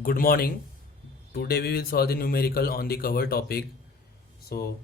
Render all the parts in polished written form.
Good morning. Today we will solve the numerical on the cover topic. So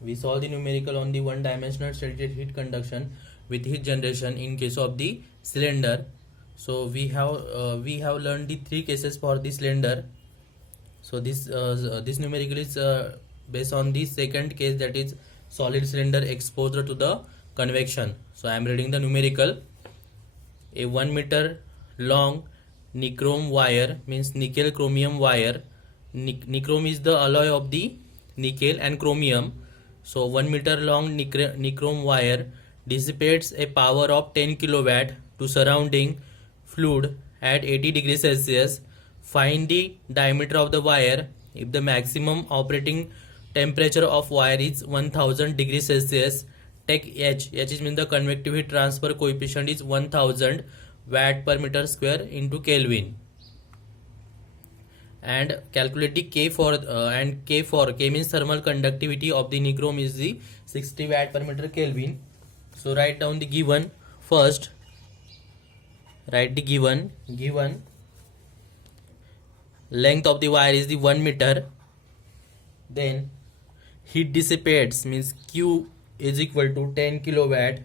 we solve the numerical on the one dimensional stated heat conduction with heat generation in case of the cylinder. So we have learned the three cases for the cylinder. So this numerical is based on the second case, that is solid cylinder exposed to the convection. So I am reading the numerical. A 1 meter long nichrome wire, means nickel chromium wire. Nichrome is the alloy of the nickel and chromium. So 1 meter long nichrome wire dissipates a power of 10 kilowatt to surrounding fluid at 80 degrees Celsius. Find the diameter of the wire. If the maximum operating temperature of wire is 1000 degrees Celsius, take H. H is means the convective heat transfer coefficient is 1000 watt per meter square into Kelvin. And calculate the K for K means thermal conductivity of the nichrome is the 60 watt per meter Kelvin. So write down the given first. Write the given length of the wire is the 1 meter. Then heat dissipates means Q is equal to 10 kilowatt,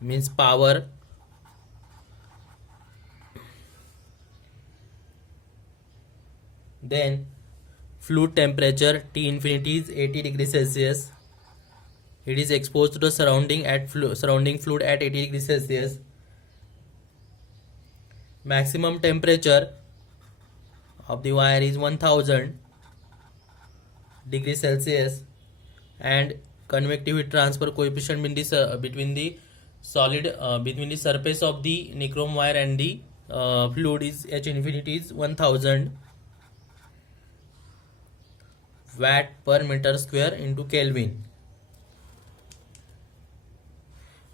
means power. Then fluid temperature T infinity is 80 degrees Celsius. It is exposed to the surrounding fluid at 80 degrees Celsius. Maximum temperature of the wire is 1000 degrees Celsius, and convective heat transfer coefficient between the surface of the nichrome wire and the fluid is H infinity is 1000 watt per meter square into Kelvin.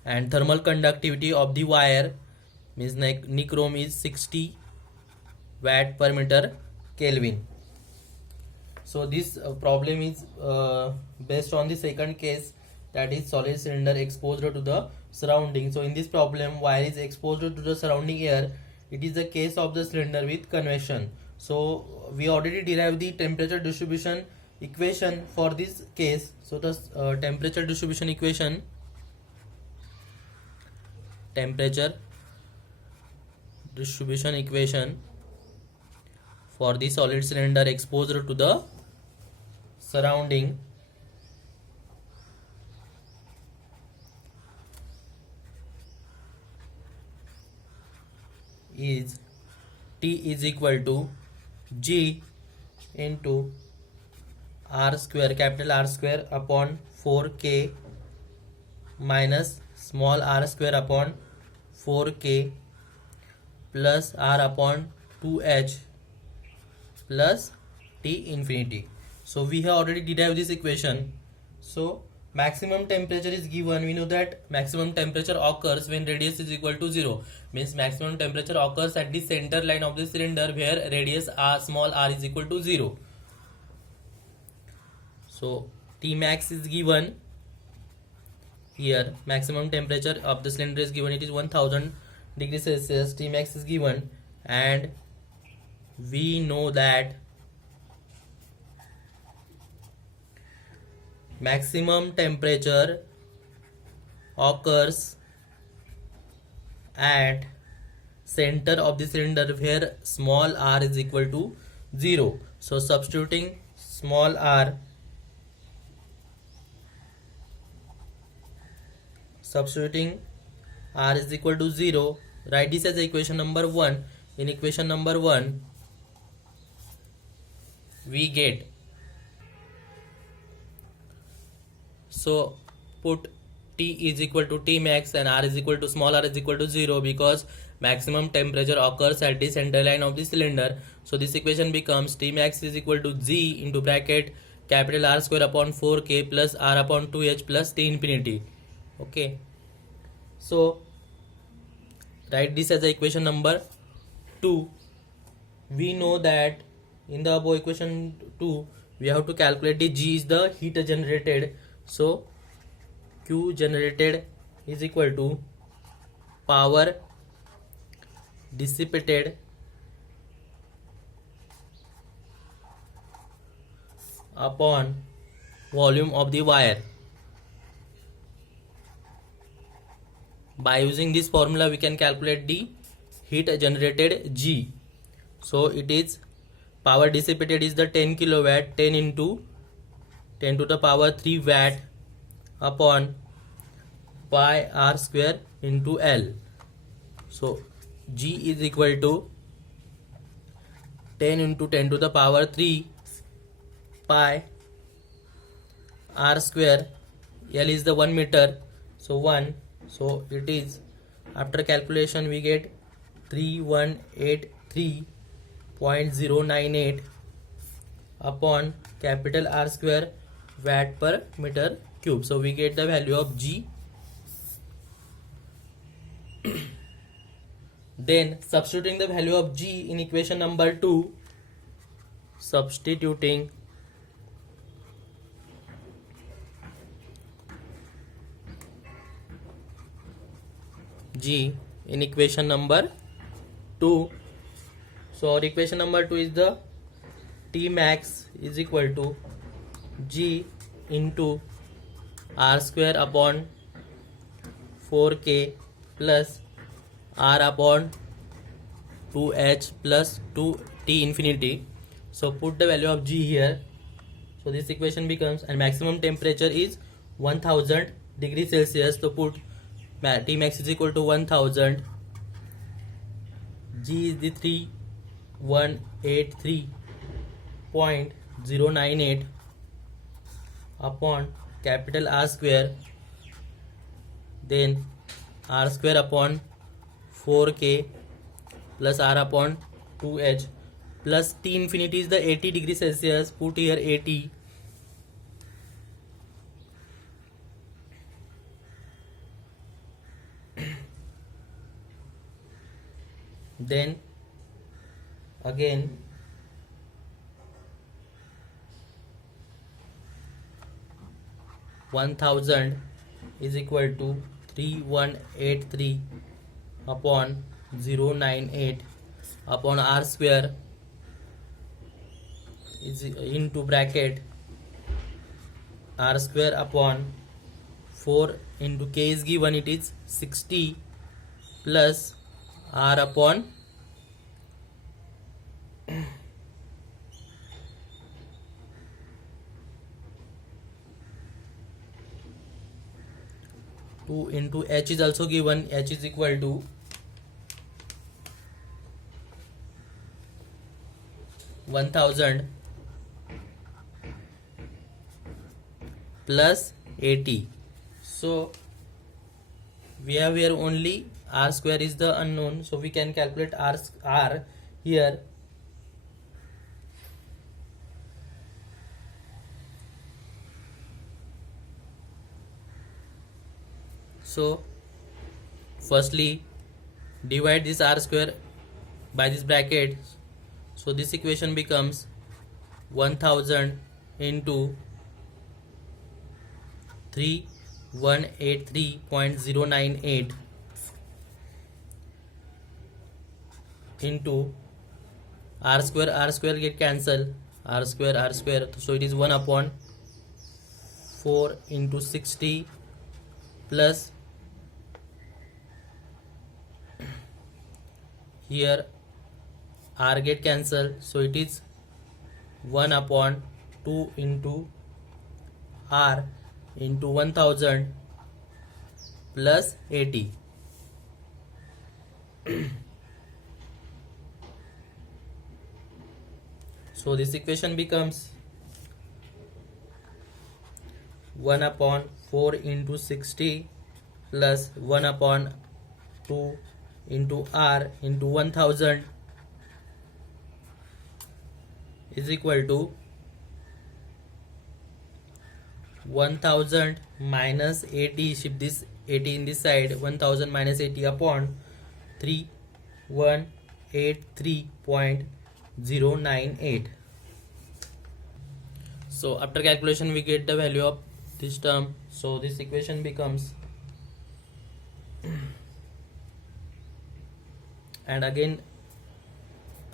And thermal conductivity of the wire means nichrome is 60 watt per meter Kelvin. So this problem is based on the second case, that is solid cylinder exposed to the surrounding. So in this problem, wire is exposed to the surrounding air. It is the case of the cylinder with convection. So we already derived the temperature distribution equation for this case. So the temperature distribution equation for the solid cylinder exposed to the surrounding is T is equal to G into R square, capital R square upon 4K minus small r square upon 4K plus R upon 2H plus T infinity. So we have already derived this equation. So maximum temperature is given. We know that maximum temperature occurs when radius is equal to 0, means maximum temperature occurs at the center line of the cylinder where radius r, small r, is equal to 0. So T max is given here. Maximum temperature of the cylinder is given, it is 1000 degrees Celsius. T max is given, and we know that maximum temperature occurs at center of the cylinder where small r is equal to 0. So substituting small r is equal to 0, write this as equation number 1. In equation number 1 we get, so put T is equal to T max and R is equal to small r is equal to 0, because maximum temperature occurs at the center line of the cylinder. So this equation becomes T max is equal to G into bracket capital R square upon 4K plus R upon 2H plus T infinity. Okay, so write this as equation number 2. We know that in the above equation 2 we have to calculate the G is the heat generated. So Q generated is equal to power dissipated upon volume of the wire. By using this formula we can calculate the heat generated G. So it is power dissipated is the 10 kilowatt, 10 into 10 to the power 3 watt upon pi r square into L. So G is equal to 10 into 10 to the power 3 pi r square. L is the 1 meter, so 1. So it is, after calculation we get 3183.098 upon capital R square watt per meter cube. So we get the value of G. Then substituting the value of G in equation number 2, substituting G in equation number 2. So our equation number 2 is the T max is equal to G into R square upon 4K plus R upon 2H plus 2T infinity. So put the value of G here. So this equation becomes, and maximum temperature is 1000 degrees Celsius. So put T max is equal to 1000. G is the 3183.098 upon capital R square, then R square upon 4K plus R upon 2H plus T infinity is the 80 degrees Celsius. Put here 80. Then again (1000) is equal to 3183 upon 098 upon R square is into bracket R square upon 4 into K is given, it is 60 plus R upon 2 into H is also given. H is equal to (1000) plus 80. So we have here only R square is the unknown, so we can calculate R here. So firstly divide this R square by this bracket. So this equation becomes 1000 into 3183.098 into R square get cancel, R square, so it is 1 upon 4 into 60 plus here R get cancel, so it is 1 upon 2 into R into 1000 plus 80. So this equation becomes 1 upon 4 into 60 plus 1 upon 2 into R into 1000 is equal to 1000 minus 80, shift this 80 in this side, 1000 minus 80 upon 3183.098. So after calculation we get the value of this term. So this equation becomes and again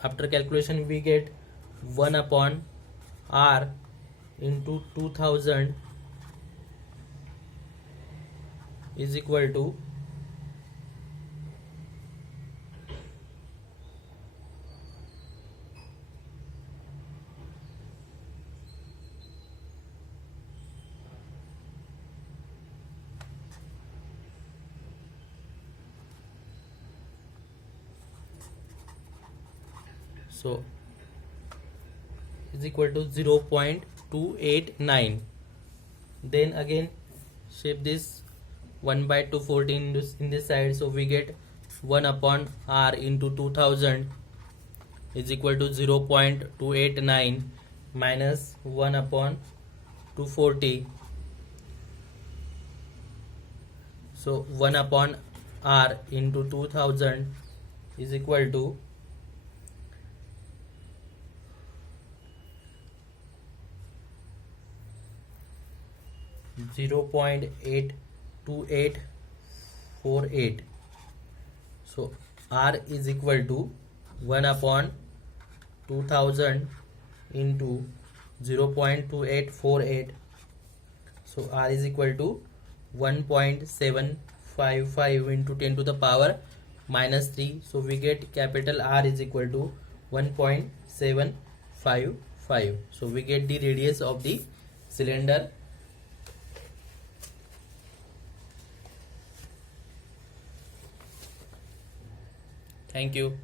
after calculation we get 1 upon r into 2000 is equal to so is equal to 0.289. Then again shape this 1 by 240 in this side, so we get 1 upon r into 2000 is equal to 0.289 minus 1 upon 240. So 1 upon r into 2000 is equal to 0.82848. So r is equal to 1 upon 2000 into 0.2848. So r is equal to 1.755 into 10 to the power minus 3. So we get capital R is equal to 1.755. So we get the radius of the cylinder. Thank you.